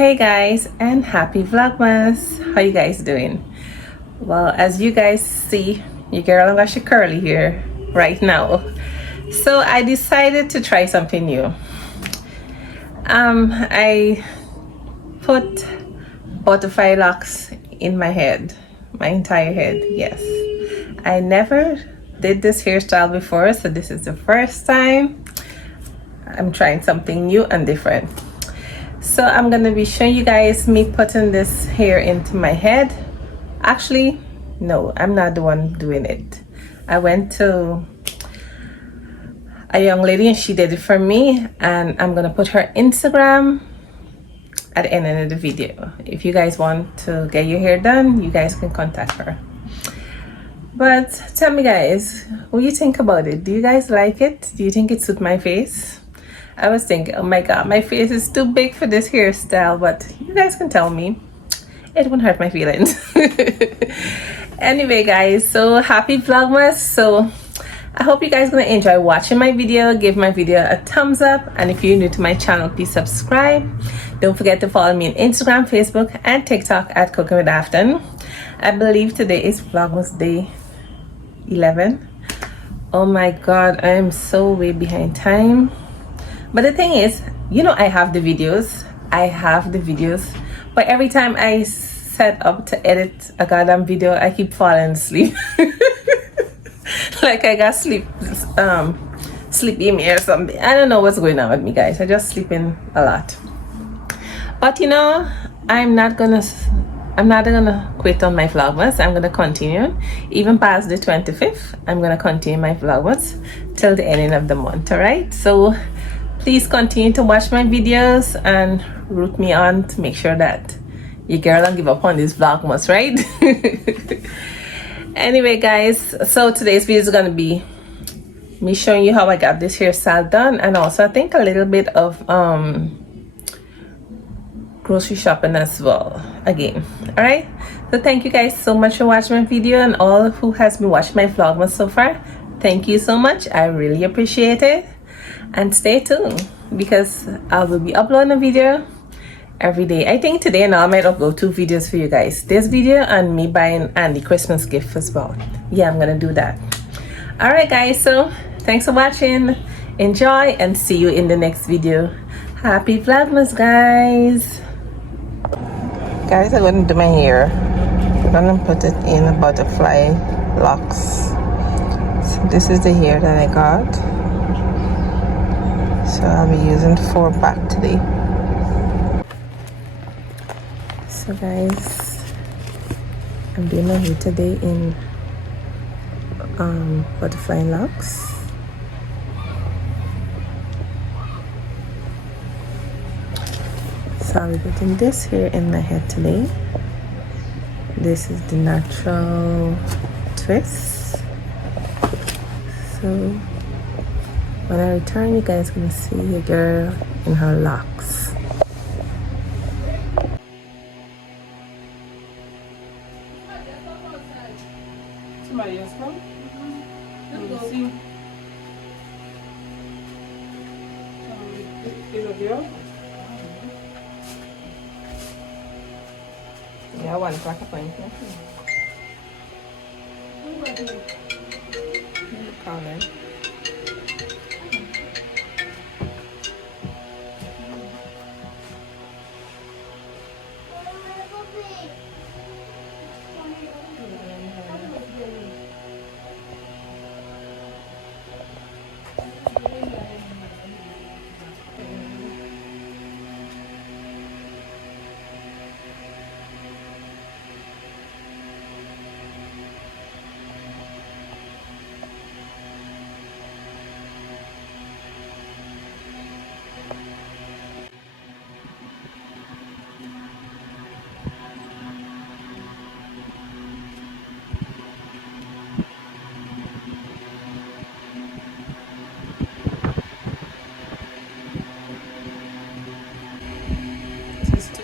Hey guys, and happy Vlogmas. How you guys doing? Well, as you guys see, your girl got she curly hair right now, so I decided to try something new. I put butterfly locks in my head, my entire head. Yes, I never did this hairstyle before, so this is the first time I'm trying something new and different. So I'm gonna be showing you guys me putting this hair into my head. Actually, no, I'm not the one doing it. I went to a young lady and she did it for me, and I'm gonna put her Instagram at the end of the video. If you guys want to get your hair done, you guys can contact her. But tell me guys, what do you think about it? Do you guys like it? Do you think it suits my face? I was thinking, oh my god, my face is too big for this hairstyle, but you guys can tell me. It won't hurt my feelings. Anyway guys, so happy Vlogmas. So I hope you guys gonna enjoy watching my video. Give my video a thumbs up, and if you're new to my channel, please subscribe. Don't forget to follow me on Instagram, Facebook, and TikTok at cookingwithafton. I believe today is Vlogmas day 11. Oh my god, I am so way behind time. But the thing is, you know, I have the videos, but every time I set up to edit a goddamn video, I keep falling asleep. Like I got sleep me or something. I don't know what's going on with me, guys. I just sleeping a lot. But you know, I'm not gonna quit on my vlogmas. I'm gonna continue even past the 25th. I'm gonna continue my vlogmas till the ending of the month. All right, so please continue to watch my videos and root me on to make sure that your girl don't give up on this vlogmas, right? Anyway guys, so today's video is gonna be me showing you how I got this hairstyle done, and also I think a little bit of grocery shopping as well again. All right, so thank you guys so much for watching my video, and all who has been watching my vlogmas so far, thank you so much. I really appreciate it. And stay tuned because I will be uploading a video every day. I think today and I might upload 2 videos for you guys. This video and me buying Andy Christmas gift as well. Yeah, I'm gonna do that. All right guys, so thanks for watching. Enjoy and see you in the next video. Happy Vlogmas guys. Guys, I'm gonna do my hair. I'm gonna put it in a butterfly locks. So this is the hair that I got. So I'll be using 4-pack today. So guys, I'm doing my hair today in butterfly locks. So I'll be putting this hair in my head today. This is the natural twist. So when I return, you guys gonna see a girl in her locks. Somebody else come? Let me see. Is a girl? Yeah, 1 o'clock appointment. Call her.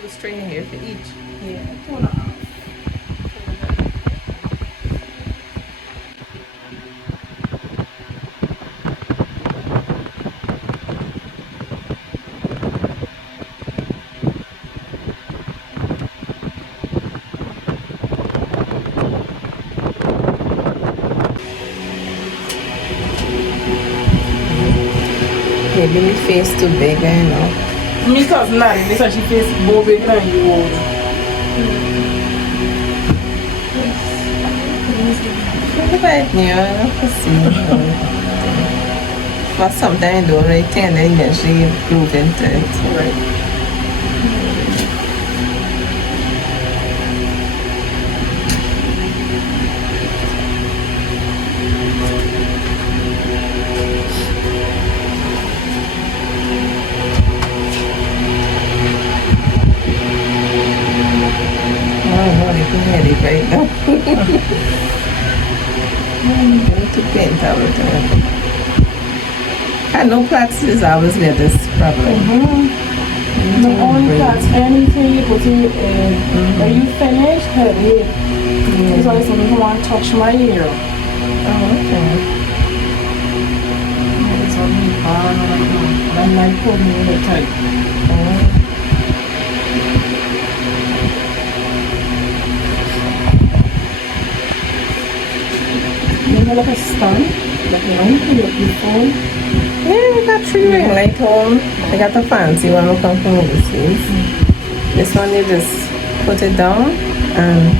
String here for each. Yeah. Maybe my face too big, I know. Me cousin Nari, this one she face more big than you. Look at me, I don't see. But sometimes I do right thing and then eventually improve into it. Right. Right now. I'm to paint all the time. I know practice always get this problem. The only that's anything you put in your hair, when you finish, heavy. It's always something you want to touch my ear. Oh, okay. It's only hard. I might put me in the tight. Like a stand, like your phone. Yeah, I got 3 ring light home. I got the fancy one will come from overseas. This one you just put it down and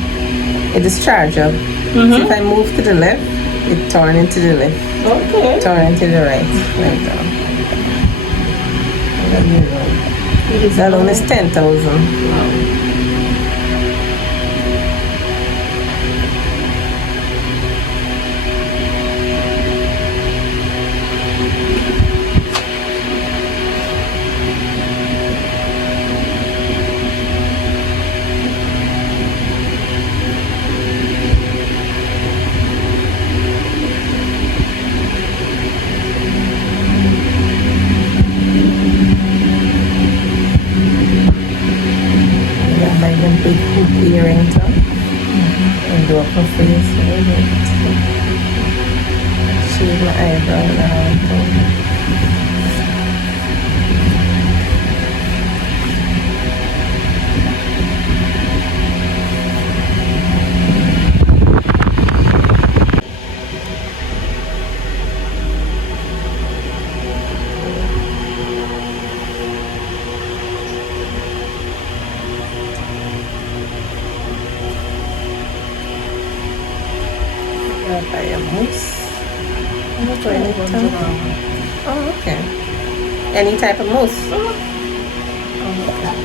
it is chargeable. So if I move to the left, it turn into the left. Okay. Turn into the right. Like that. That one is 10,000. Big hoop earring top and do up my face. Shave my eyebrow now. Buy a mousse. Oh, okay. Any type of mousse? Oh, okay.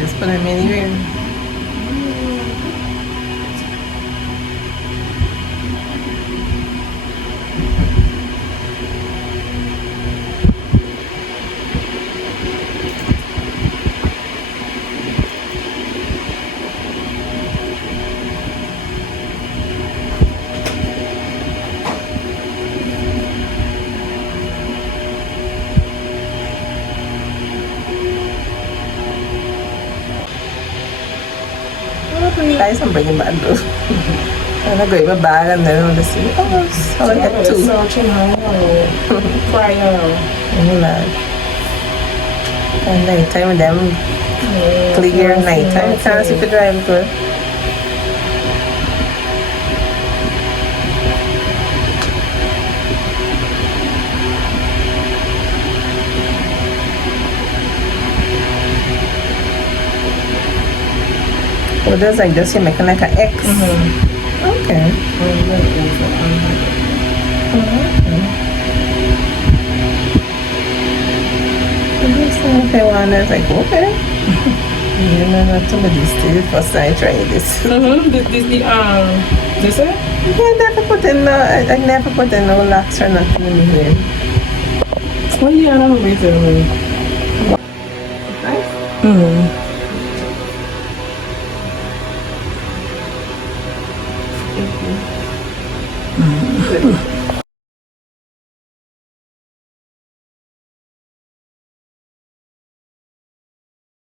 Just put them anywhere. Guys, I'm bringing back those. And I go bag and then I'll see. Oh, so I get 2. And nighttime with them clear nighttime. Can't see if you drive good. What does like this? You're making like an X. Okay. If I want, I was like, okay. You know, not somebody still first time I try this. This it? Yeah, I never put in I never put in no locks or nothing in here. Oh yeah, I don't know it. Nice.